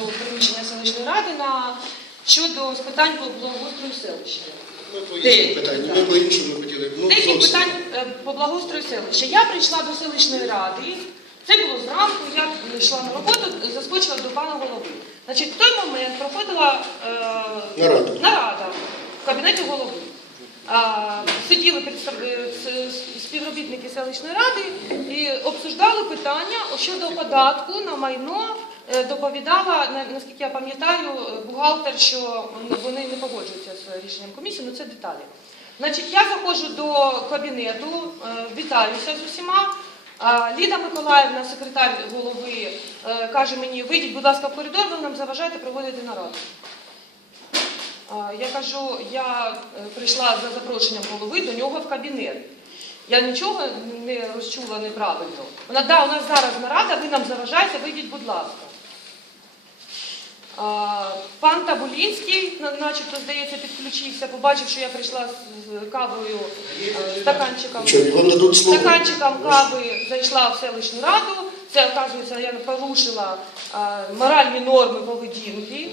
до приміщення селищної ради на щодо з питань благоустрою селища. Ми по іншому питанню, ми по іншому хотіли. Ну, зовсім. питань е, по благоустрою селища. Я прийшла до селищної ради. Це було зранку, я йшла на роботу, заскочила до пана голови. Значить, в той момент проходила е, Нарада. нарада в кабінеті голови. А, сиділи представ- е, с- с- співробітники селищної ради і обсуждали питання щодо податку на майно. Е, Доповідала, наскільки я пам'ятаю, е, бухгалтер, що вони не погоджуються з рішенням комісії, але це деталі. Значить, я заходжу до кабінету, е, вітаюся з усіма. Ліда Миколаївна, секретар голови, каже мені, вийдіть, будь ласка, в коридор, ви нам заважаєте проводити нараду. Я кажу, я прийшла за запрошенням голови до нього в кабінет. Я нічого не розчула неправильно. Вона, да, у нас зараз нарада, ви нам заважаєте, вийдіть, будь ласка. Пан Табулінський, начебто, здається, підключився, побачив, що я прийшла з кавою, е, стаканчиком. Стаканчиком кави зайшла в селищну раду. Це, оказується, я порушила моральні норми поведінки.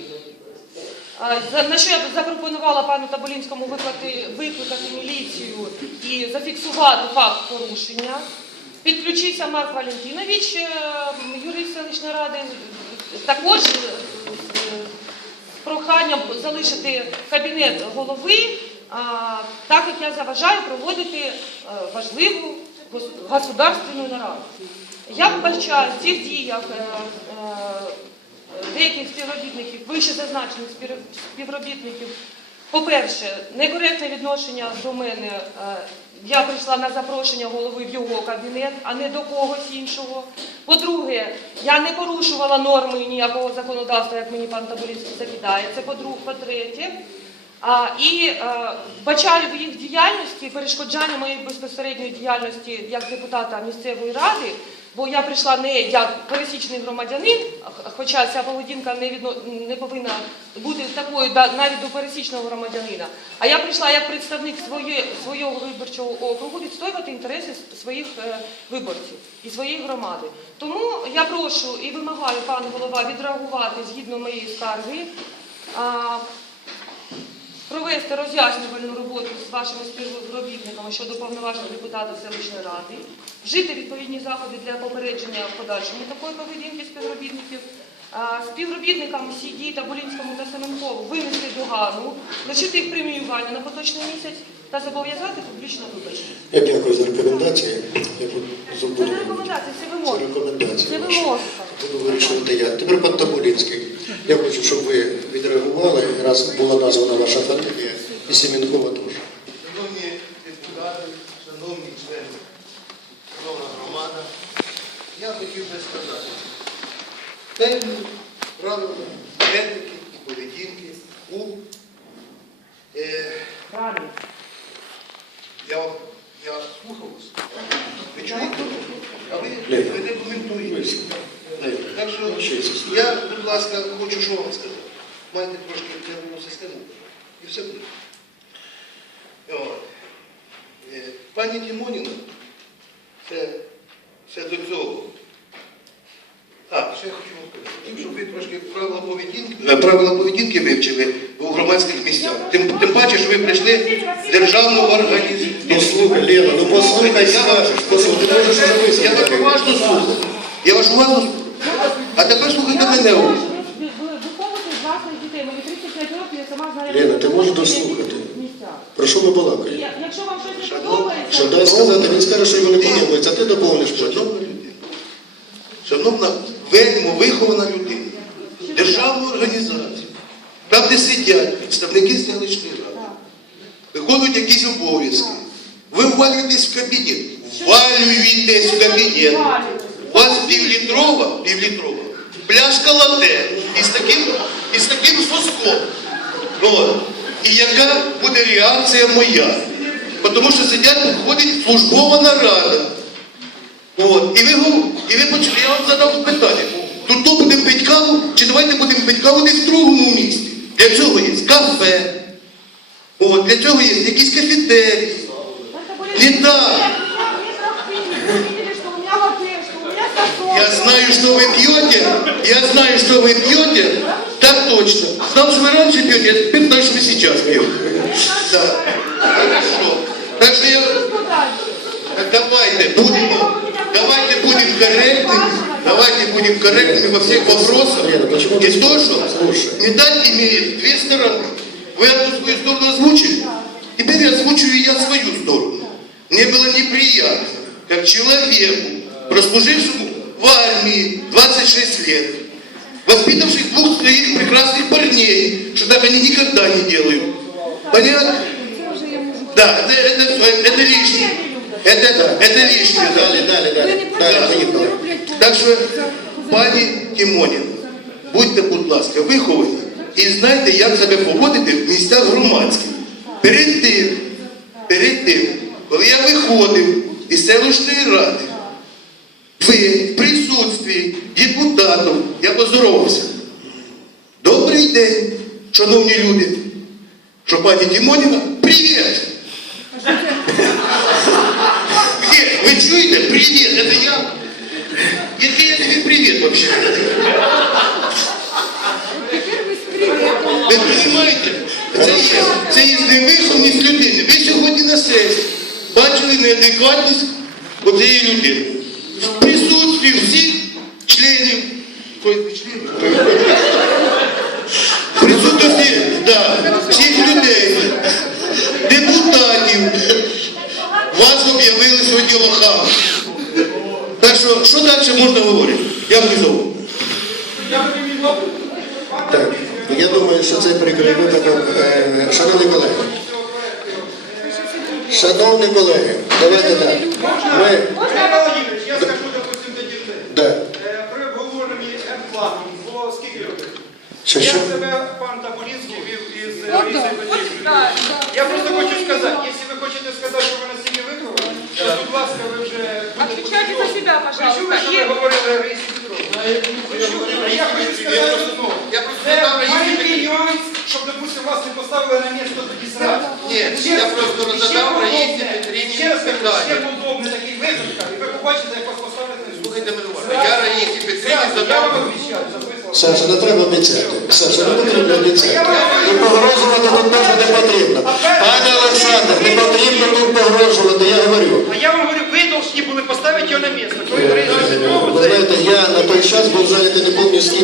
На що я запропонувала пану Таболінському викликати, викликати міліцію і зафіксувати факт порушення. Підключився Марк Валентинович, е, юрист селищної ради, також е, проханням залишити кабінет голови, так як я заважаю проводити е, важливу государственну нараду. Я вбачаю в цих діях е, е, деяких співробітників, вище зазначених спів- співробітників, по-перше, некоректне відношення до мене. Я прийшла на запрошення голови в його кабінет, а не до когось іншого. По-друге, я не порушувала норми ніякого законодавства, як мені пан Таборівський закидає. Це по-друге, по-третє. А, і а, вбачаю в їх діяльності перешкоджання моєї безпосередньої діяльності як депутата місцевої ради, бо я прийшла не як пересічний громадянин, хоча ця поведінка не, відно, не повинна бути такою навіть до пересічного громадянина. А я прийшла як представник своє, свого виборчого округу відстоювати інтереси своїх е, виборців і своєї громади. Тому я прошу і вимагаю, пан голова, відреагувати згідно моєї скарги. Провести роз'яснювальну роботу з вашими співробітниками щодо повноважень депутата селищної ради, вжити відповідні заходи для попередження в подальшому такої поведінки співробітників. Співробітникам СІДі та Болінському та Семенкову винести догану, лишити їх преміювання на поточний місяць та зобов'язати публічно вибачення. Я дякую за рекомендації. Я буду Це не рекомендація, це Це вимога. рекомендації. Це ваші. вимога. Буду вирішувати я. Тепер пан Табулінський. Я хочу, щоб ви відреагували, раз була названа ваша фамілія, і Семенкова теж. Шановні депутати, шановні члени, шановна громада, я хотів би сказати, певні правила етики і поведінки у е, я слухав вас. Ви чуєте? А ви, ви не коментуєте. Так що я, будь ласка, хочу що вам сказати. Майте трошки нервову систему і все буде. Е, Пані Тімоніна, це, це до цього. Так, ще хочу вам сказати, щоб ви трошки правила поведінки, е, правила поведінки вивчили у громадських місцях. Тим, тим паче, що ви прийшли з державного організацію. Ну слухай, Лена, ну послухай, скажеш, послухай, ти можеш уже Я вас уважно слухаю. Я вас уважно слухаю. А тепер слухайте мене. Ви виховуєте з власних дітей. Мені 35 років, я сама знаю. Лена, ти можеш дослухати? Про що ми балакаємо? Якщо вам щось не подобається, Що дай сказати, він скаже, що йому не подобається, а ти доповниш потім. Шановна людина, шановна, вельмо вихована людина, державну організацію, там, де сидять представники селищної ради, виконують якісь обов'язки. Ви ввалюєтесь в кабінет. Ввалюєтесь в кабінет. У вас півлітрова, півлітрова, пляшка лате із таким, із таким соском. От. І яка буде реакція моя? Тому що сидять, входить службова нарада. От. І ви, і ви почали, я вам задав питання. Тут то будемо пити каву, чи давайте будемо пити каву десь в другому місці. Для цього є кафе. От, для цього є якісь кафетерії. Не так. Я знаю, что вы пьете, я знаю, что вы пьете, так точно. Знал, что вы раньше пьете, а теперь знаю, что вы сейчас пьете. Да. Хорошо. Так что я... Так давайте будем, давайте будем корректными, давайте будем корректными во всех вопросах. И то, что медаль имеет две стороны. Вы одну свою сторону озвучили, теперь озвучиваю и я свою сторону. Мне было неприятно, как человеку, прослужившему в армии 26 лет, воспитавших двух своих прекрасных парней, что так они никогда не делают. Понятно? Да, это, это, это лишнее. Это, это лишнее. да. Далі, далі, далі. Далі, поїхали. Так що, пані Тімонін, будьте, будь ласка, виховані і знайте, як себе поводити в місцях громадських. Перед тим, перед тим, коли я виходив із селищної ради, ви в присутстві депутатів, я поздоровався. Добрий день, шановні люди. Що пані Тімоніна, привіт! Где? Вы чуете? Привет, это я. Який я тобі привіт вообще? Ви розумієте? Це є, це є невиховність людини. Ви сьогодні на сесії бачили неадекватність оцієї людини. В присутстві всіх членів. Членів. В присутності да, всіх людей, депутатів, вас об'явили сьогодні лохами. Так що, що далі можна говорити? Дякую за увагу. Так, я думаю, що це прикрий випадок. Е, Шановні колеги. Шановні колеги, давайте так. Ми, я скажу, допустим. Е, При обговоренні М-плану було скільки років? Що, Я себе пан Табулінський вів із е, Раїсою Я просто хочу сказати, якщо ви хочете сказати, що ви настільки виховані, будь ласка, ви вже Отвечайте за себя, чули, що ви пожалуйста. говорили Раїсі Петровні? А я хочу сказати, ну, Я просто це сказав Раїсі маленький нюанс, щоб, допустим, вас не поставили на місце тоді зразу. Ні, я просто ще розглядав Раїсі. Петрівні Ще раз кажу, питання. ще подобне такий випадок, і ви побачите, як вас на місце. Слухайте мене уважно. Я Раїсі Петрівні Зразу, я задав. вам обіцяю. Саша, не треба обіцяти. Саша, не потрібно обіцяти. І погрожувати тут теж не потрібно. Пане Олександр, не потрібно тут погрожувати, я говорю. А я вам говорю, ви повинні були поставити його на місце. Коли Ви знаєте, я на той час був зайнятий не пам'ятаю скільки.